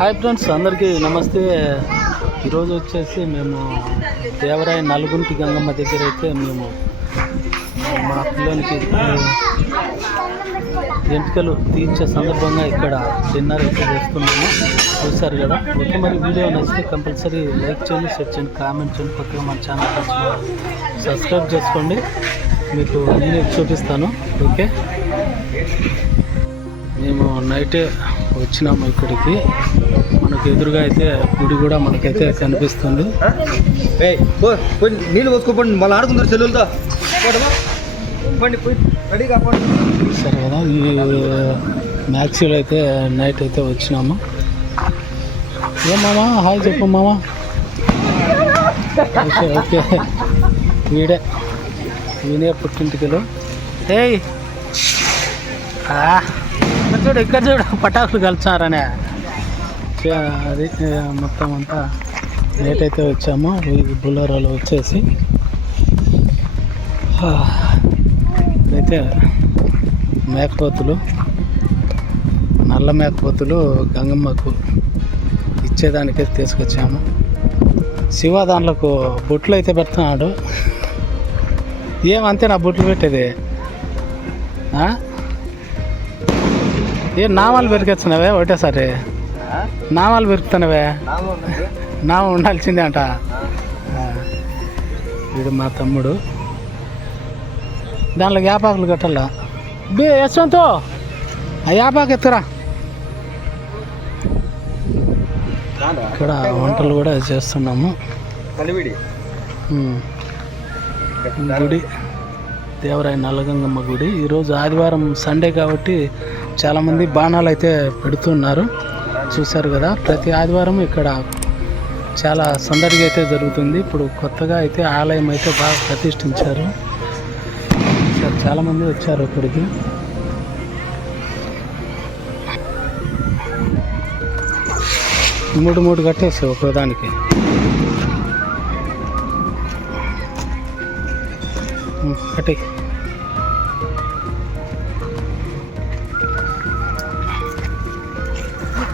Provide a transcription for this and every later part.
Hi friends అందరికీ నమస్తే. ఈరోజు వచ్చేసి మేము దేవరాయ నలుగుంటి గంగమ్మ దగ్గర అయితే మేము మా పిల్లలకి ఎంటికలు తీర్చే సందర్భంగా ఇక్కడ డిన్నర్ అయితే చేస్తున్నాము. చూశారు కదా? ఓకే మరి వీడియో నచ్చితే కంపల్సరీ లైక్ చేయండి షేర్ చేయండి కామెంట్ చేయండి. పక్కన మన ఛానల్ సబ్స్క్రైబ్ చేసుకోండి. మీకు అన్నీ చూపిస్తాను. ఓకే? మేము నైటే వచ్చినాము ఇక్కడికి. మనకు ఎదురుగా అయితే గుడి కూడా మనకైతే కనిపిస్తుంది. ఏయ్, పో, పోయి నీళ్ళు పోసుకోపోండి. మళ్ళీ ఆడుకుందరు చెల్లెలతో. సరే కదా ఈ మ్యాక్సీలో అయితే నైట్ అయితే వచ్చినాము. ఏం మామా హాయ్ చెప్పు మామా. Okay okay. వీడే వీనే పుట్టింటికలు ఏయ్. చూడు ఇక్కడ చూడు పటాకులు కలిసారనే అది మొత్తం అంతా లేట్ అయితే వచ్చాము ఈ బుల్లరాలో వచ్చేసి. అయితే మేకపోతులు నల్ల మేకపోతులు గంగమ్మకు ఇచ్చేదానికే తీసుకొచ్చాము. శివ దాంట్లోకి బొట్లు అయితే పెడుతున్నాడు. ఏమంతే నా బొట్లు పెట్టేది? ఏ నామాలు పెరిగొచ్చినవే ఒకటేసారి. నామాలు పెరుగుతున్నవే నామం ఉండాల్సిందే అంట. వీడు మా తమ్ముడు. దాంట్లో యాపాకులు కట్టాల? బే యశ్వంతో! ఆ యాపాకు ఎత్తురా ఇక్కడ వంటలు కూడా చేస్తున్నాము. గుడి. దేవరాయ నల్లగంగమ్మ గుడి. ఈరోజు ఆదివారం సండే కాబట్టి చాలామంది బాణాలు అయితే పెడుతున్నారు. చూశారు కదా ప్రతి ఆదివారం ఇక్కడ చాలా సందడిగా అయితే జరుగుతుంది. ఇప్పుడు కొత్తగా అయితే ఆలయం అయితే బాగా ప్రతిష్ఠించారు. చాలా- చాలామంది వచ్చారు ఇక్కడికి మూడు మూడు కట్టేసి ఒకదానికి కట్టే.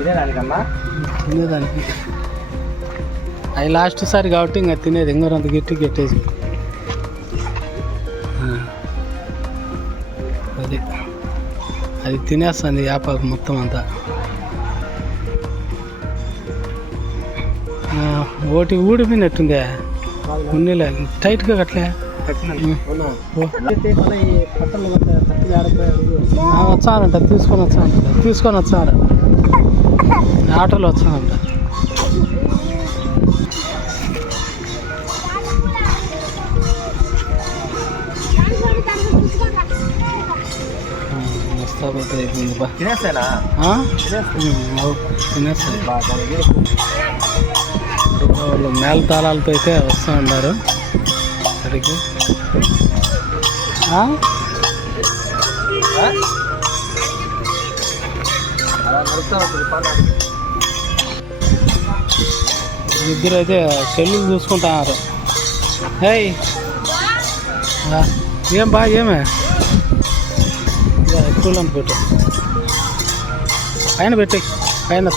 తినేదానికమ్మా? తినేదానికి. అవి లాస్ట్ సారి కాబట్టి ఇంకా తినేది ఇంకొంత గట్టి గట్టేసి. అది. అది తినేస్తుంది యాపాకు మొత్తం అంతా. ఒకటి ఊడిపోయినట్టుందే ఉన్నీలే టైట్గా కట్టలే. వచ్చానంట తీసుకొని వచ్చానంట తీసుకొని వచ్చానంట ఆటోలో వచ్చానంట ఆ, మస్తాబ్ అయిపోయింది బా తినేస్తానా ఆ? ఉమ్, అవు, తినేస్తాను వాళ్ళు మేళ తాళాలతో అయితే వస్తూ ఉన్నారు ఇక్కడికి ఆ? ఇద్దరు అయితే సెల్లు చూసుకుంటున్నారు. ఆ, ఏం బా ఏమే? కూలని పెట్టు. పైన పెట్టి పైన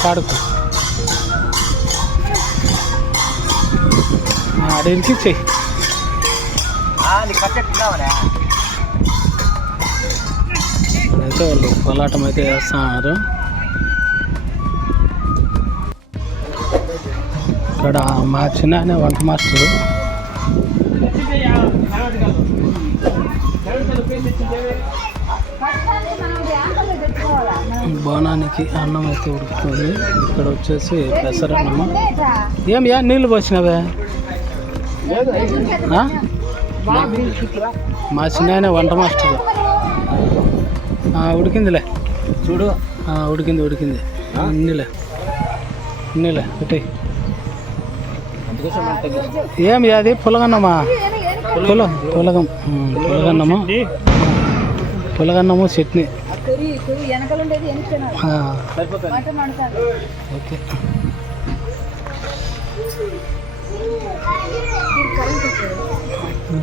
నీ కట్టే తిన్నావనే ఇప్పుడైతే వాళ్ళు కోలాటం అయితే వేస్తున్నారు ఇక్కడ మా చిన్న వంట మాస్టరు. బోనానికి అన్నం అయితే ఉడుకుతుంది. ఇక్కడ వచ్చేసి పెసరన్నము. ఏం యా నీళ్ళు పోసినవే? మా చిన్న వంట మాస్టర్. ఉడికిందిలే. చూడు. ఉడికింది ఉడికింది. ఉన్నిలే ఉన్నిలే పెట్టేయ్. ఏమి అది? పులగన్నమా? పుల పులగం. పులగన్నము. పులగన్నము చట్నీ. ఆ, ఓకే.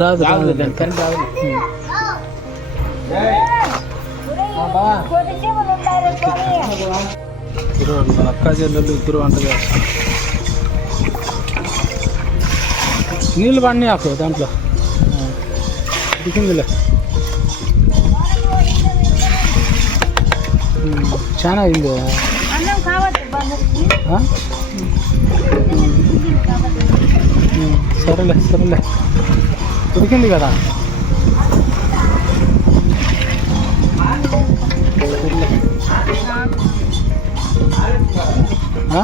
రాదు రాదు కరెంట్ రాదు ఉమ్. ఇద్దరు అక్క చెల్లెలు ఇద్దరు వంట చేస్తారు. నీళ్ళు పడినాయి ఆకు దాంట్లో. దిగిందిలే చాలా అయింది. సరేలే సరేలే. ఉడికింది కదా. ఆ?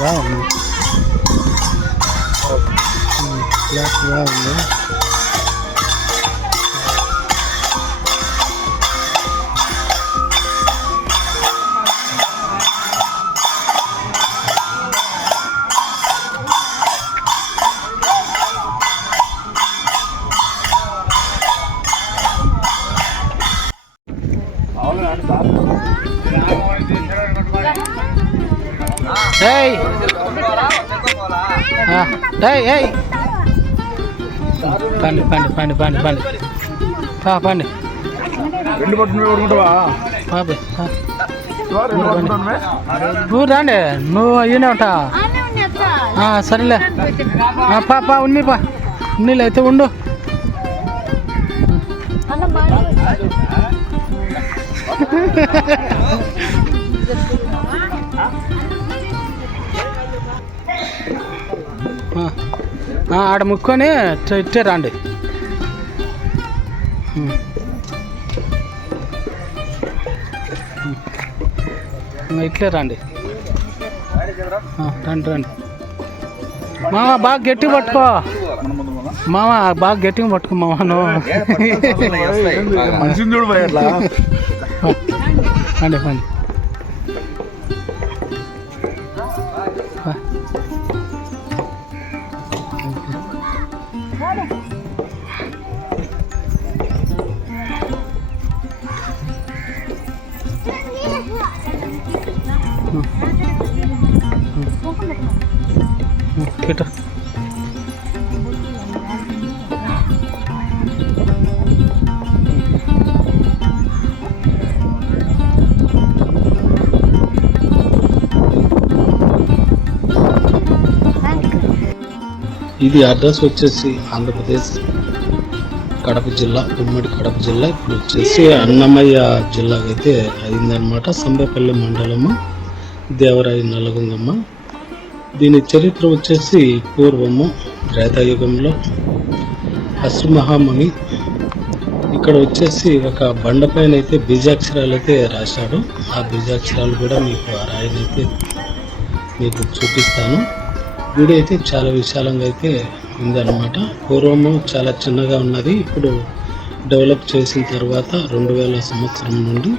రసం బాగుంది ఉమ్, క్లాత్ బాగుంది ఏయ్ ఆ, ఏయ్ ఏయ్ పండి పండి పండి పండి పండి పా పండి రెండు నువ్వు రాండి నువ్వు ఈయనే ఉంటా. సరేలే. ఆ, పా పా ఉన్ని పా. ఉన్నీళ్ళు అయితే ఉండు. అన్నం ఆడ ముక్కొని ఇట్ట- ఇట్టే రండి. ఇట్లే రండి. రండి రండి. మామ బాగా గట్టి పట్టుకో. మామ బాగా గట్టిగా పట్టుకో మామ నువ్వు. మనిషిని పెట్టు ఇది అడ్రస్ వచ్చేసి ఆంధ్రప్రదేశ్ కడప జిల్లా ఉమ్మడి కడప జిల్లా. ఇప్పుడు వచ్చేసి అన్నమయ్య జిల్లాకైతే అయితే అయిందనమాట సంబేపల్లి మండలము దేవరాయి నల్లగొంగమ్మ దీని చరిత్ర వచ్చేసి పూర్వము త్రేతాయుగంలో. అశ్వమహాముని ఇక్కడ వచ్చేసి ఒక బండపైన అయితే బీజాక్షరాలు అయితే రాశాడు. ఆ బీజాక్షరాలు కూడా మీకు ఆ రాయినైతే మీకు చూపిస్తాను. గుడి అయితే చాలా విశాలంగా అయితే ఉందన్నమాట. పూర్వము చాలా చిన్నగా ఉన్నది. ఇప్పుడు డెవలప్ చేసిన తర్వాత రెండు వేల సంవత్సరం నుండి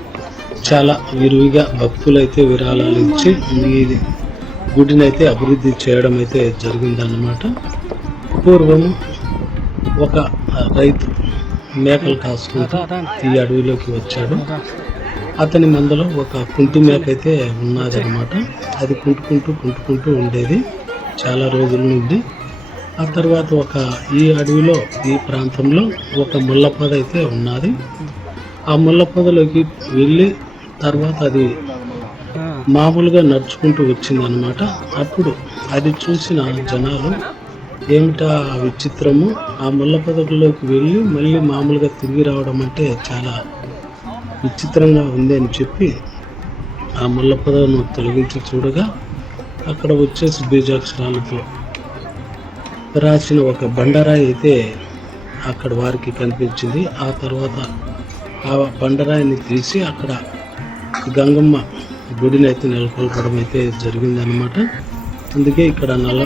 చాలా విరివిగా భక్తులైతే విరాళాలు ఇచ్చి గుడిని అయితే అభివృద్ధి చేయడం అయితే జరిగిందన్నమాట. పూర్వము ఒక రైతు మేకలు కాసుకుంటూ ఈ అడవిలోకి వచ్చాడు. అతని మందలో ఒక కుంటి మేక అయితే ఉన్నదనమాట అది కుంటుకుంటూ కుంటుకుంటూ ఉండేది. చాలా రోజుల నుండి. ఆ తర్వాత ఒక ఈ అడవిలో ఈ ప్రాంతంలో ఒక ముళ్ళ పొద అయితే ఉన్నది. ఆ ముళ్ళ పొదలోకి వెళ్ళి తర్వాత అది మామూలుగా నడుచుకుంటూ వచ్చింది అనమాట అప్పుడు అది చూసిన జనాలు ఏమిటా ఆ విచిత్రము? ఆ ముళ్ళ పదకుల్లోకి వెళ్ళి మళ్ళీ మామూలుగా తిరిగి రావడం అంటే చాలా విచిత్రంగా ఉంది అని చెప్పి ఆ ముళ్ళ పదవును తొలగించి చూడగా అక్కడ వచ్చేసి బీజాక్షరాలతో రాసిన ఒక బండరాయి అయితే అక్కడ వారికి కనిపించింది. ఆ తర్వాత ఆ బండరాయిని తీసి అక్కడ గంగమ్మ గుడిని అయితే నెలకొల్పడం అయితే జరిగిందనమాట అందుకే ఇక్కడ నల్ల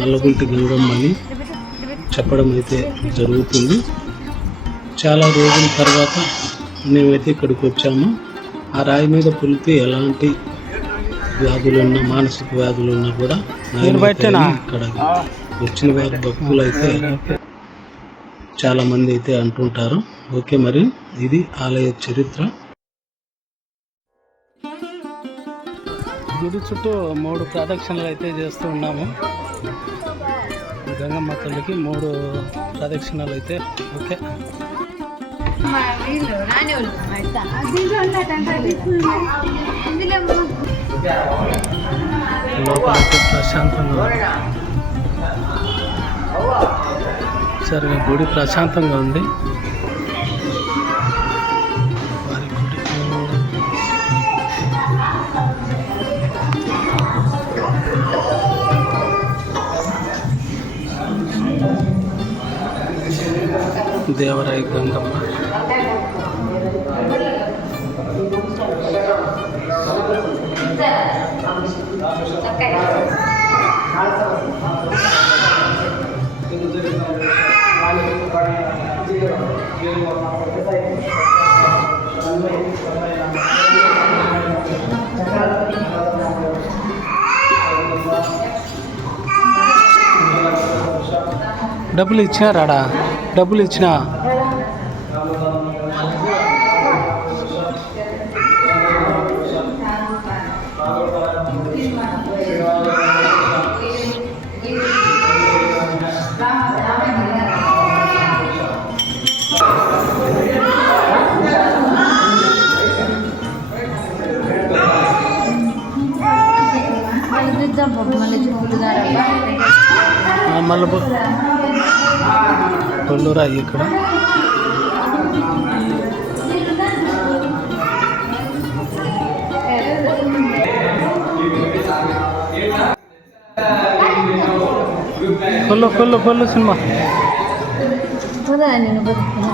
నల్లగుంటి గంగమ్మ అని చెప్పడం అయితే జరుగుతుంది. చాలా రోజుల తర్వాత మేమైతే ఇక్కడికి వచ్చాము. ఆ రాయి మీద పులితే ఎలాంటి వ్యాధులు ఉన్నా మానసిక వ్యాధులు ఉన్నా కూడా ఇక్కడ వచ్చిన వారి భక్తులు అయితే చాలా మంది అయితే అంటుంటారు. ఓకే మరి ఇది ఆలయ చరిత్ర. గుడి చుట్టూ మూడు ప్రదక్షిణలు అయితే చేస్తూ ఉన్నాము. గంగమ్మ తల్లికి మూడు ప్రదక్షిణలు అయితే ఓకే. లోపల ప్రశాంతంగా సరే గుడి ప్రశాంతంగా ఉంది. దేవరాయ గంగమ్మ డబ్బులు ఇచ్చినారాడా? డబ్బులు ఇచ్చినా మళ్ళీ చూద్దాం బాబు మళ్ళీ చెప్పులు దారబ్బా మళ్ళీ కొల్లూరా ఇక్కడ కొల్లు కొల్లు కొల్లు సినిమా పోదా నేను బతుకుతున్నా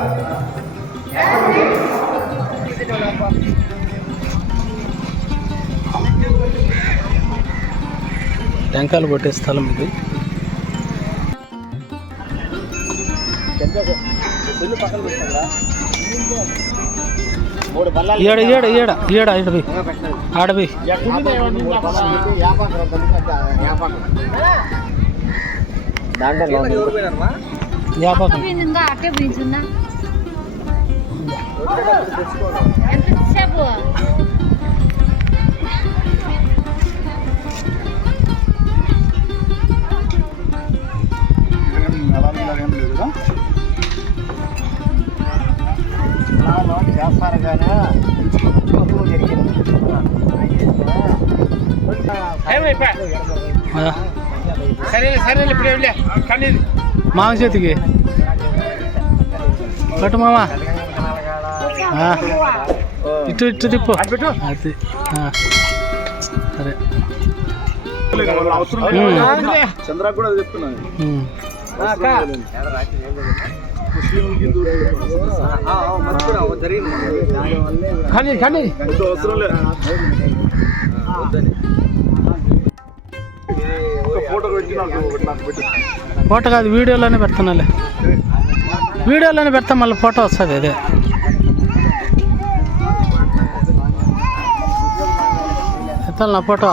టెంకాయలు కొట్టే స్థలం ఇది ఏడ ఏడ ఏడ ఏడ ఆడవి ఆడవి ఎవరు చేస్తారు కానీ సరే సరే ఇప్పుడు కానీ మామ చేతికి. పట్టు మామ. ఇటు ఇటు తిప్పు. అది సరే. చంద్ర కూడా చెప్తున్నాను. కానీ కానీ. అవసరం లేదు. ఫోటో కాదు వీడియోలోనే పెడుతున్నాలే వీడియోలోనే పెడతా మళ్ళీ ఫోటో వస్తుంది అదే. ఎత్తాలి నా ఫోటో?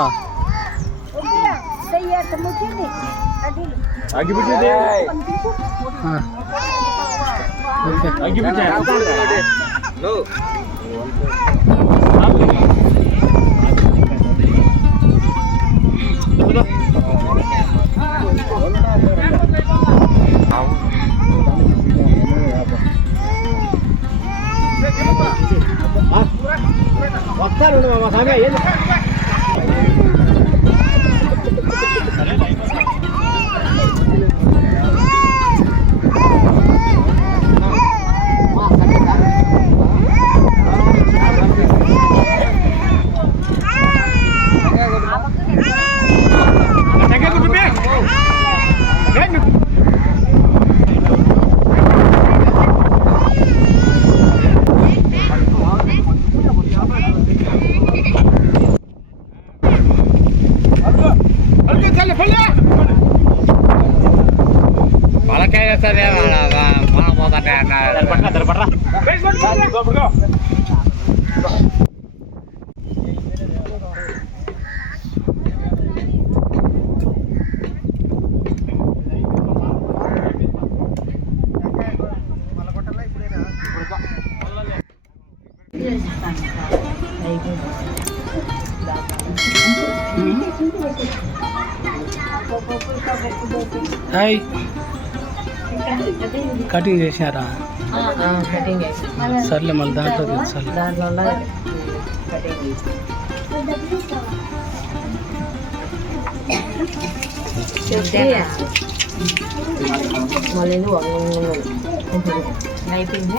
వస్తారు మా సమయం ఏది హాయ్. కటింగ్ చేశారా? సర్లే మళ్ళీ దాంట్లో తెలుసు మళ్ళీ అయిపోయింది?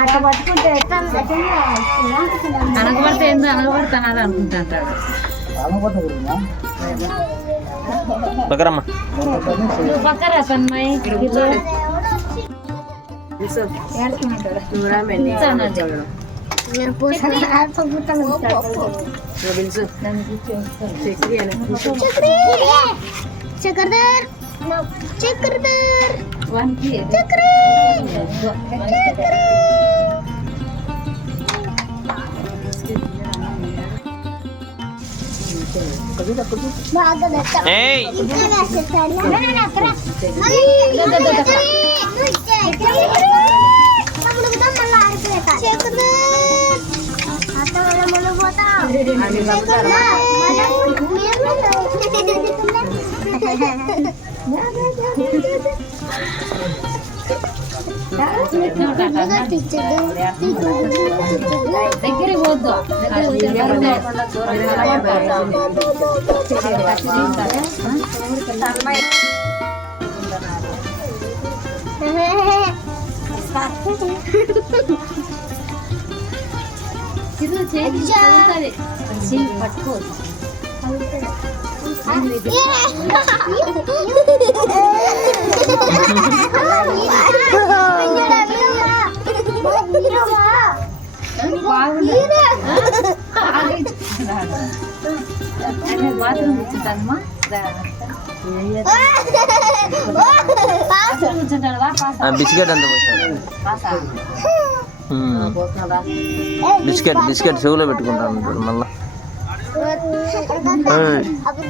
అట్లా పట్టుకుంటే అనగబడితే ఎందుకు అనగబడతాను అది అనుకుంటాంటాడు పక్కరా సన్మయ్ చక్రధర్ చక్రధర్ బాగా ఇంకా వేసేస్తాను అక్కడ దగ్గరికి పోద్దు బాగుంది పట్టుకోవచ్చు బాత్రూమ్ కూర్చుంటానమ్మా. బాత్రూమ్ కూర్చుంటాడు వా పాసా. బిస్కెట్ అంత పాసా. బిస్కెట్ బిస్కెట్ చెవులో పెట్టుకుంటాను మళ్ళా. అప్పుడు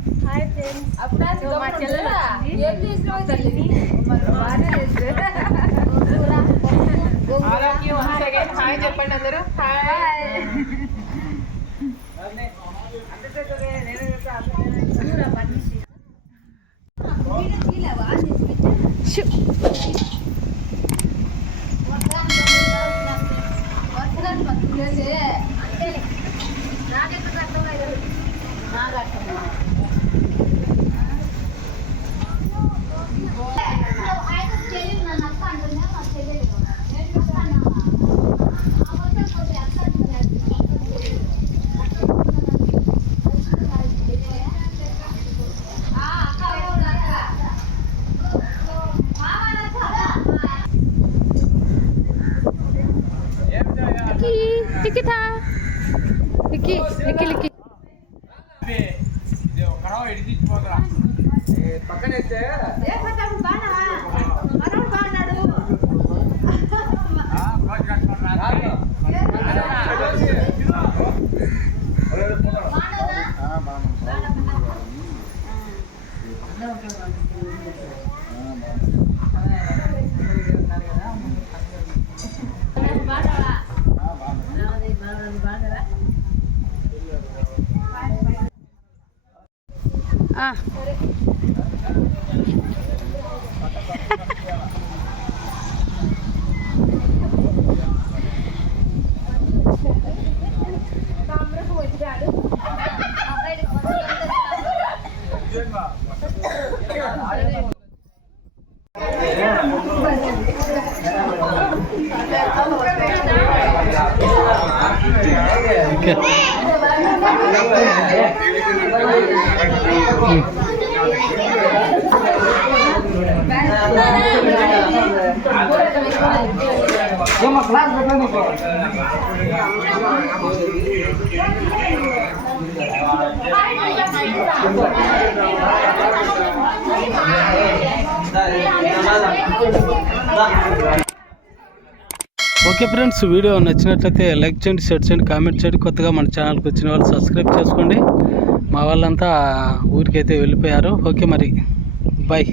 హాయ్ ఫ్రెండ్స్ అప్పుడు సో మా చెల్లెలు ఏం చేసినా చెల్లి హాయ్ చెప్పండి అందరూ హాయ్ వర్షాన్ని పక్కన okay Gracias. Okay friends video నచ్చినట్లయితే లైక్ చేయండి షేర్ చేయండి కామెంట్ చేయండి. కొత్తగా మన ఛానల్కి వచ్చిన వాళ్ళు సబ్స్క్రైబ్ చేసుకోండి. మా వాళ్ళంతా ఊరికైతే వెళ్ళిపోయారు. ఓకే మరి బాయ్.